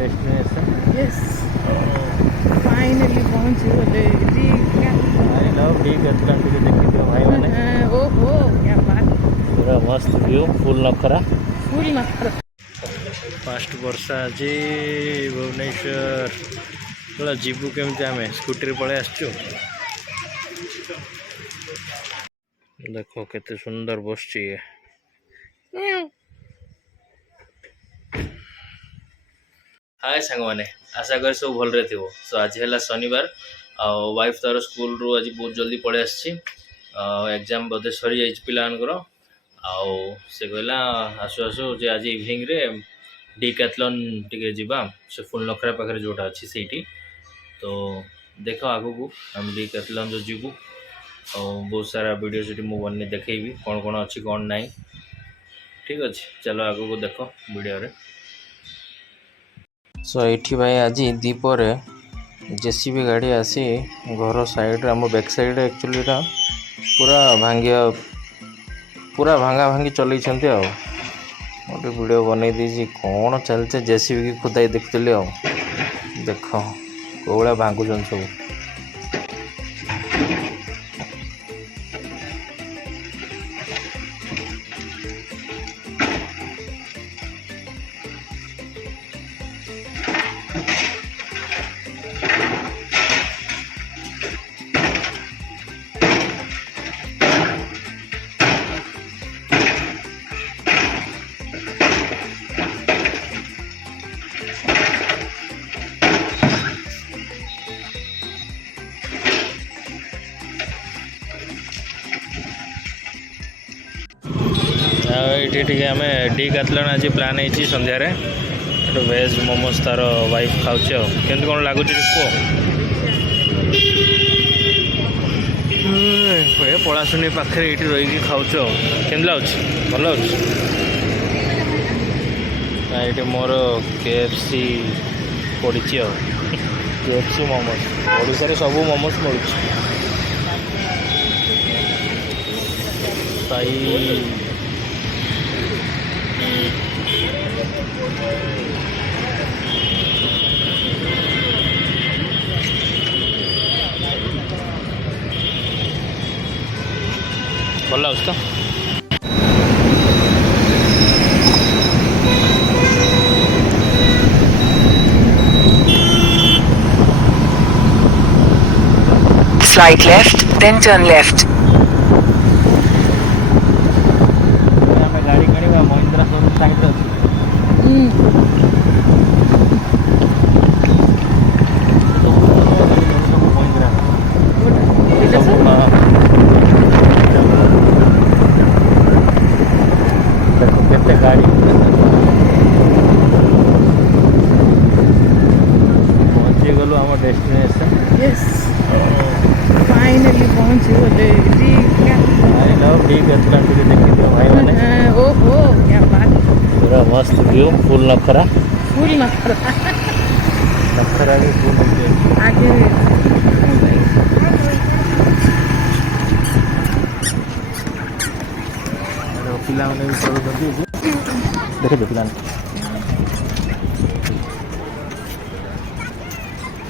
Destination yes finally पहुंचे बोले I love decathlon टिके देखि दियो भाई माने ओहो क्या बात पूरा मस्त व्यू फुलनखरा phulnakhara फास्ट वर्षा आज भुवनेश्वर बोला जीवु केमती आम स्कूटी पलि आसचु देखो केते सुंदर बसची ये हाय सांग मैंने आशा कर सब भल थो सो आज है शनिवार वाइफ तार स्कूल रू आज बहुत जल्दी पलि आसी एग्जाम बोधे सरी जाइए पिलानकर आउ से कहला आसु आसु जे आज इवनिंग रे decathlon टिके जीवा से फुलनखरा पाखे जोटा अच्छी से तो देख आगु को हम decathlon जो जीवु और बहुत सारा वीडियो से मुझे देखी कौन कौन अच्छी कौन ना ठीक अच्छे चलो आगु को देख वीडियो रे सो ये भाई आज दीपर जेसीबी गाड़ी आसी घर साइड आम बैक साइड एक्चुअली पूरा भांगा भांगी चल गोटे वीडियो बनई दी कौन चलते जेसीबी की खुदाई देखुली देख कौड़ा भांगुन सब ये आम decathlon आज प्लान है सन्धार वेज मोमोज तार वाइफ खाऊे के कौन लगुच कह पलाशुनी पाखे ये रही खाऊच के लगुच भल ये मोर KFC पड़ी KFC मोमोज ओडिशा सब मोमोज मिलूँ भल लगे तो Slight left, then turn left. गाड़ी किणवा महिंद्रा शोरूम साइड देखो केते गाड़ी पहुंची गलु आम डेस्टिनेशन यस फाइनली पहुंचे बोले आई लव decathlon टिके देखि दियो भाई माने ओहो क्या बात पूरा मस्त व्यू फुलनखरा नखरा भी फूल आगे पिला मैंने भी चलुँच देखे पिला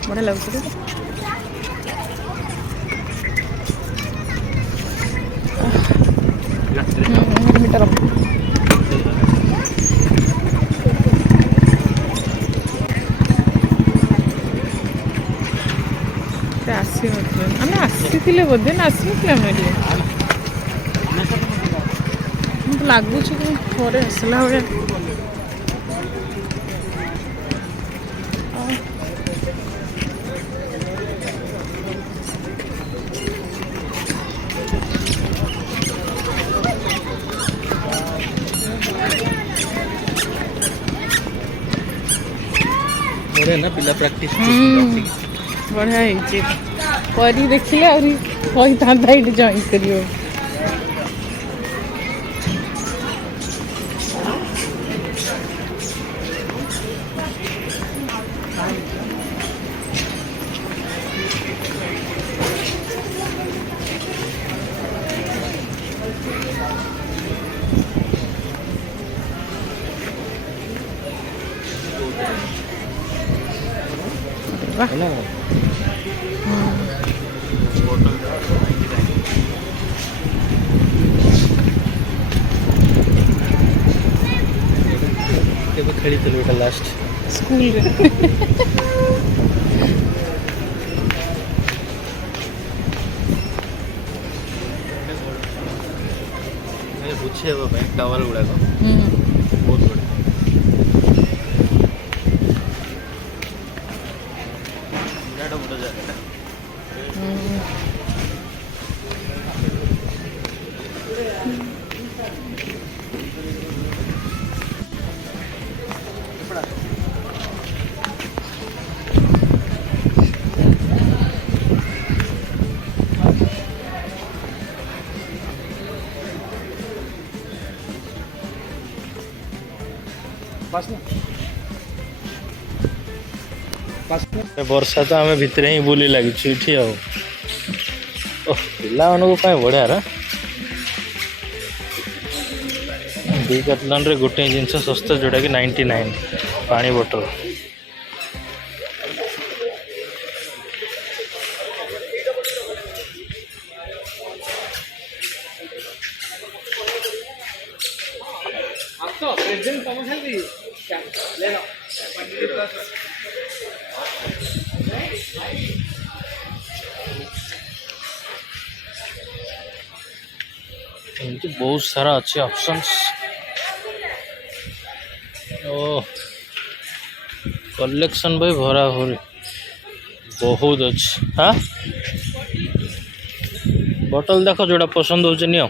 बढ़िया लगुच मीटर आसी आम आसी बोधे ना आसी लगुच थोड़े आसला भाया ना पिला प्रैक्टिस बढ़िया है देखिले आहुरी कही था जॉइन करियो है ना बोतल केबे खेली एटा लास्ट स्कूल रे बुझे टावल गुड़ाक बहुत बड़ा विराट बड़ जगह वर्षा तो आम भितर ही बुली लगी पिला बढ़िया रा decathlon रे गोटे जिनस सस्ता जोटा कि 99 पानी बोतल बहुत सारा अच्छे ऑप्शंस ओ कलेक्शन भाई भरा भरी बहुत अच्छे हाँ बोतल देख जोड़ा पसंद हो neo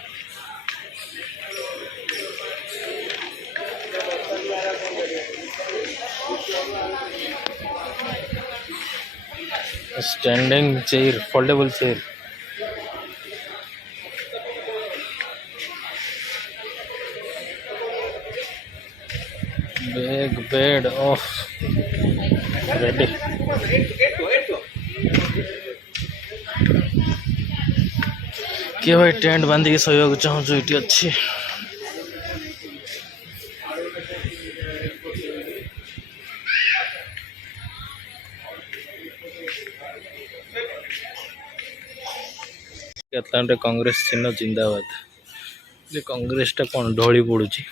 standing chair foldable chair bag bed of ready किए भाई टेंट बांधिक शोक चाहूँ ये अच्छी decathlon कांग्रेस चिन्ह जिंदाबाद ये कांग्रेस टा कौन ढोली पड़ुची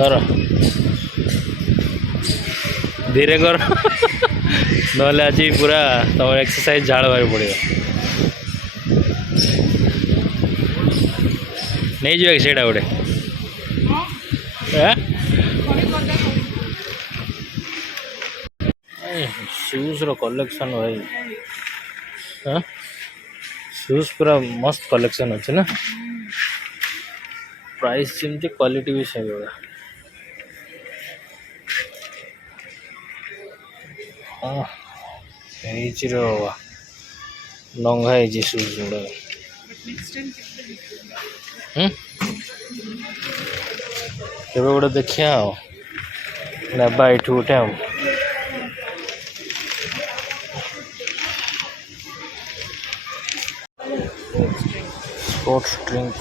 कर धीरे कर ना आज पूरा तुम एक्सरसाइज झाड़ बाहर पड़े नहीं जाए सीटा गोटे शूज रो कलेक्शन भाई हाँ शूज पूरा मस्त कलेक्शन अच्छे ना प्राइस जमती क्वालिटी भी सही होगा हाँ लंगा है शूज गुड़ा के गोटे देखिया नेबा ये गोटे स्पोर्ट्स ड्रिंक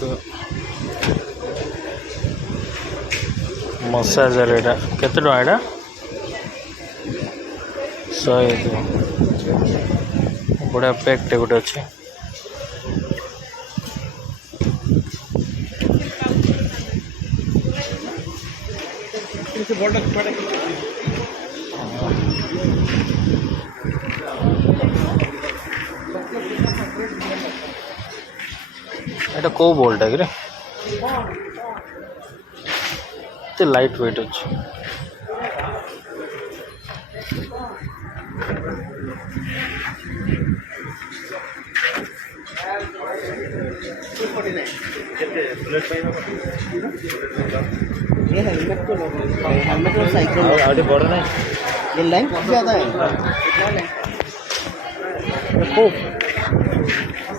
मसाजर एटा केते टका एटा 100 बढ़िया पैकटे गोटे अच्छे एटा को बोल्ट है कि लाइट वेट अच्छे ये हेलमेट तो हेलमेट और साइकिल आगे बढ़ रहे ये लेंथ ज़्यादा है कितना लेंथ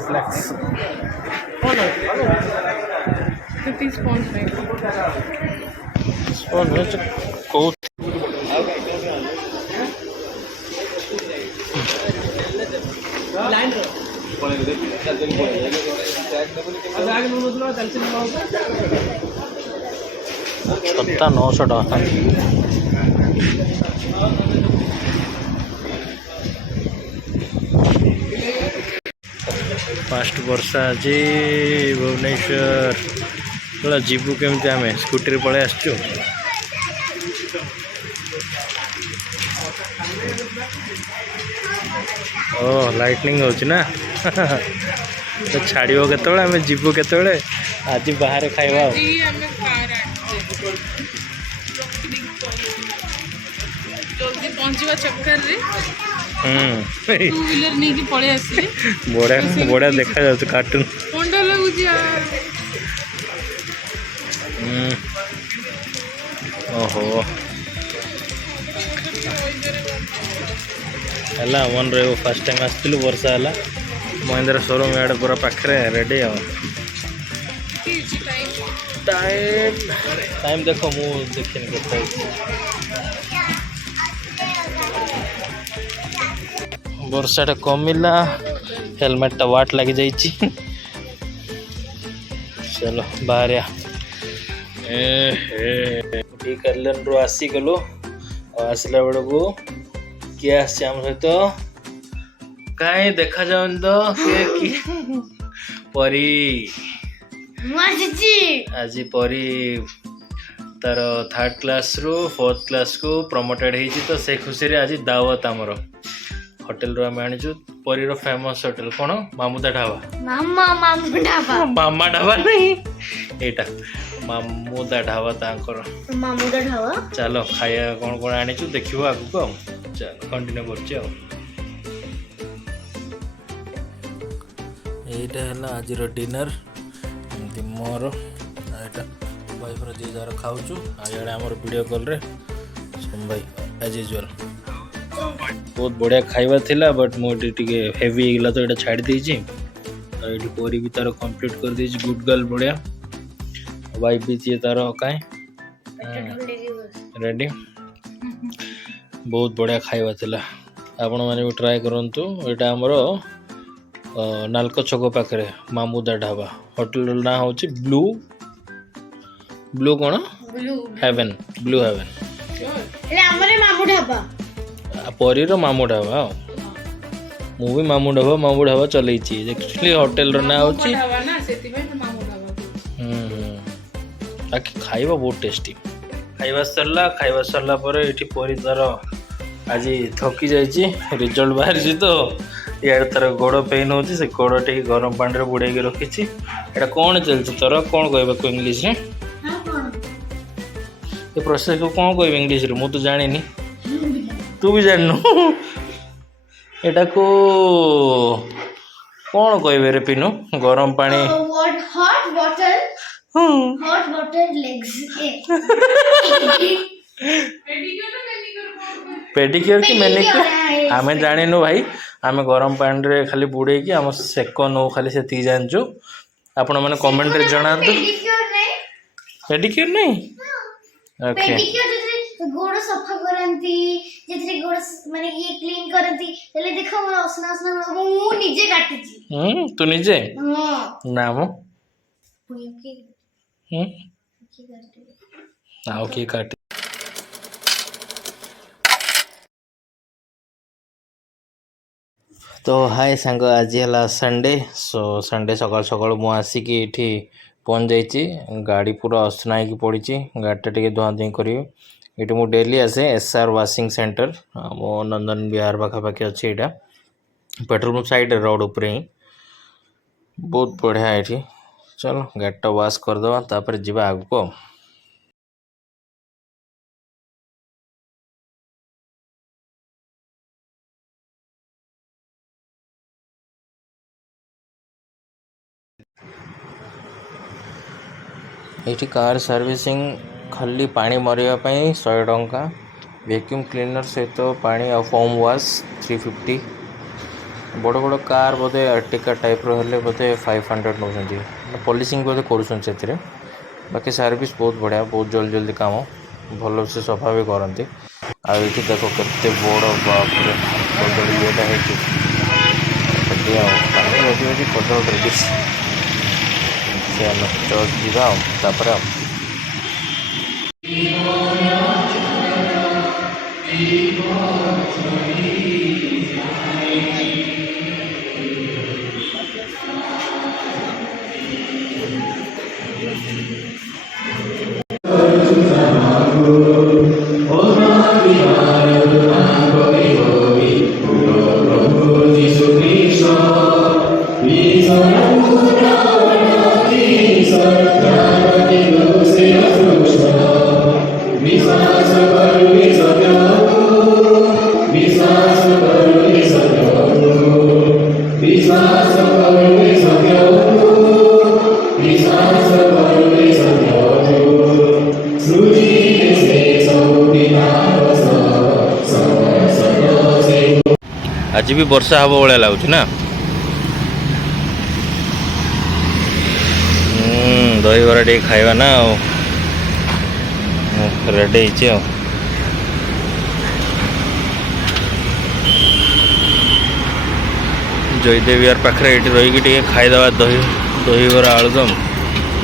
फ्लेक्स 50 pounds में और मैं को छत्ता 900 टका। फास्ट वर्षा आज भुवनेश्वर जीवु केमती आम स्कूटी पलि आसचु। ओ लाइटनिंग होची ना तो छाड़ो केत आम जीवु केत आज बाहर खाइबा जल्दी पहुंचवा चक्कर रे टू व्हीलर नहीं कि पळे आसी बड़ा बड़ा देखा जाउछ कार्टून कोंडा लागुची यार। ओहो है मन रो फास्ट टाइम आसलु वर्षा है महिंद्रा शोरूम यार पूरा पाखे रेडी आ टाइम टाइम देख मु देखिए वर्षाटा कमिला हेलमेट वाट लगी जाइए। चलो बाहर कल्याण रू आसीगलु आसला बेल को किए आम सहित कहीं देखा जाऊन तो परी आज परी तार 3rd क्लास रू 4th क्लास को प्रमोटेड होती तो से खुशी रे आज दावत आमर होटेल रू आम आनीचु परी रो फेमस होटेल कौन मामुदा ढाबा मामा ढाबा नहीं एटा मामुदा ढाबा तांकर मामुदा ढाबा। चलो खाया कौन कौन आनीचु देखियो आगु को चलो कंटिन्यू करछि आ एटा हला आज रो डिनर एमती मोर एटा वाइफ रो जे जार खाउछु आ याडे हमर वीडियो कॉल रे सोम भाई एज यूजुअल बहुत बढ़िया खाइबा थिला बट मोटी टिके हेवी गला तो एटा छाड़ देछि तो एठी परी भी तार कंप्लीट कर देछि गुड गर्ल बढ़िया वाइफ भी जे तार काई रेडी बहुत बढ़िया खाइबा थिला आपण माने भी ट्राई करंतु एटा हमर नालको छको पाखरे मामुदा ढाबा होटल ना होछि ब्लू ब्लू कोन हेवन ब्लू हेवन एले हमरे मामू ढाबा परी रो मामू ढाबा मु भी मामू ढाबा चलैछि एक्चुअली होटल रो ना होछि ना सेति में मामू ढाबा बाकी खाइबा बहुत टेस्टी खाइबा सरला पर एठी परी तार आज थकी जाइछि रिजल्ट बाहर जी तो यार तार गोड़ पेन होची से गोड़ टे गरम पानी रे बुड़े के रखिछि एटा कोन चलछि तोर कोन कहबा को इंग्लिश रे ये प्रोसेस को कोन कहबा इंग्लिश रे मु तो जानि नी तू भी जाननु एटा को कोन कहबे रे पिनु गरम पानी what hot water legs pedicure की मैनिक्योर आमे जानिनु भाई आमे गरम पानी रे खाली बुड़े की हम सेको नो खाली से ती जानजो आपण माने कमेंट रे जणांतु पेडिक्योर नहीं ओके पेडिक्योर जे गोड़ सफा करंती जेतरे गोड़ माने ये क्लीन करंती तले देखो मोर असना असना मु निजे काटिची तू निजे हां ना मो की आओ की काट तो हाय सांग आज है संडे सो संडे सकाल सकाल मु आसिकी ये पहुँच जाइए गाड़ी पूरा असना हो पड़ी गाड़ीटा टे धुआ धुई करी ये मु डेली आसे एसआर वाशिंग सेंटर मो नंदन विहार पाखापाखि अच्छे यहाँ पेट्रोल पंप साइड रोड उपर ही बहुत बढ़िया ये चलो गाड़ीटा वाश करदे तापर जीवा आग को ये कार सर्विसिंग खाली पानी मरवाई 100 टंका वैक्यूम क्लीनर सहित तो पानी आ फोम वाश 350 बड़ बड़ कार बोधे अर्टिका टाइप रे बोधे 500 नौ पॉलिशिंग बोधे कर बाकी सर्विस बहुत बढ़िया बहुत जल्दी जल्दी काम भल से सफा भी करती आए देखो केते बड़ बाप रे कदल येटा है कदल रेडी चलो चल जीवा तापर आज भी वर्षा हब भाया लगुच ना। दही बरा टे खाइबा ना रेडी हो। जयदेव यार पाखे ये रहीकि टे खाईदे दही दही बरा आलुदम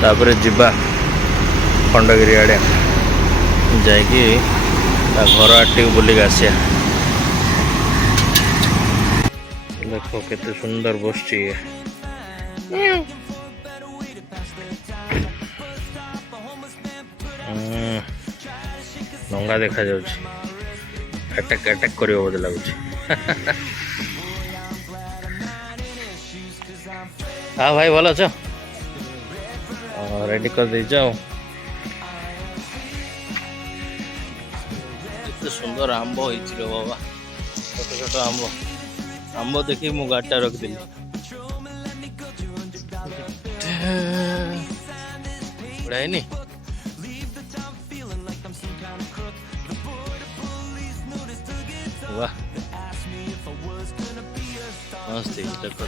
तापर जीवा खंडगिरी आड़े जाकि घर आटे बुलिक आसिया। देखो केते सुंदर बसची नंगा देखा जाउछि अटैक अटैक करियो बोले लागुछि। हाँ भाई भल अछ रेडी कर दे जाओ। एते सुंदर आंब होइछि रे बाबा छोट छोट आंब आंब देखि मु गाटा रख दिली। उड़ाइनी वाह मस्त देखो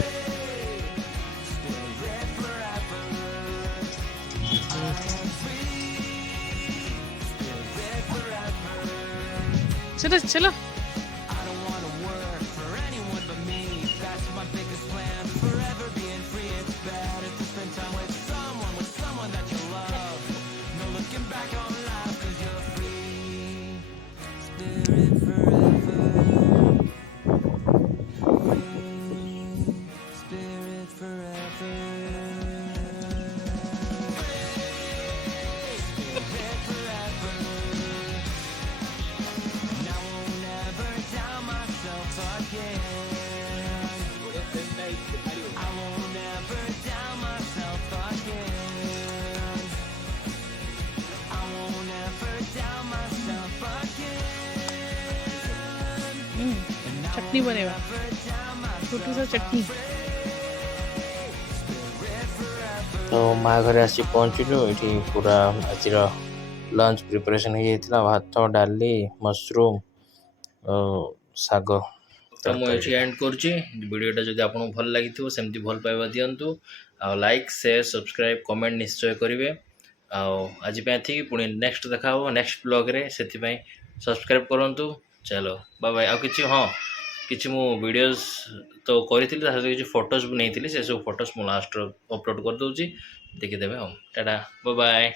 चलो चलो चटनी बनेगा छोटू सा चटनी। तो माँ घरे आसी पहुँचलु ये पूरा आज लंच प्रिपरेशन हो भात डाली मशरूम साग। तो मुझे एंड करुँची वीडियोटा जब आपको भल लगी सेमती भल पाइबा दिंतु आ लाइक शेयर सब्सक्राइब कमेंट निश्चय करेंगे। आज थी पुणी नेक्स्ट देखा नेक्स्ट ब्लॉग रे से सब्सक्राइब करूँ। चलो बाय बाय। आ कि हाँ कि मु वीडियोस तो करी कि फोटोज भी नहीं से सब फोटोज मु लास्ट अपलोड कर दूँ देखीदे। Tata bye bye.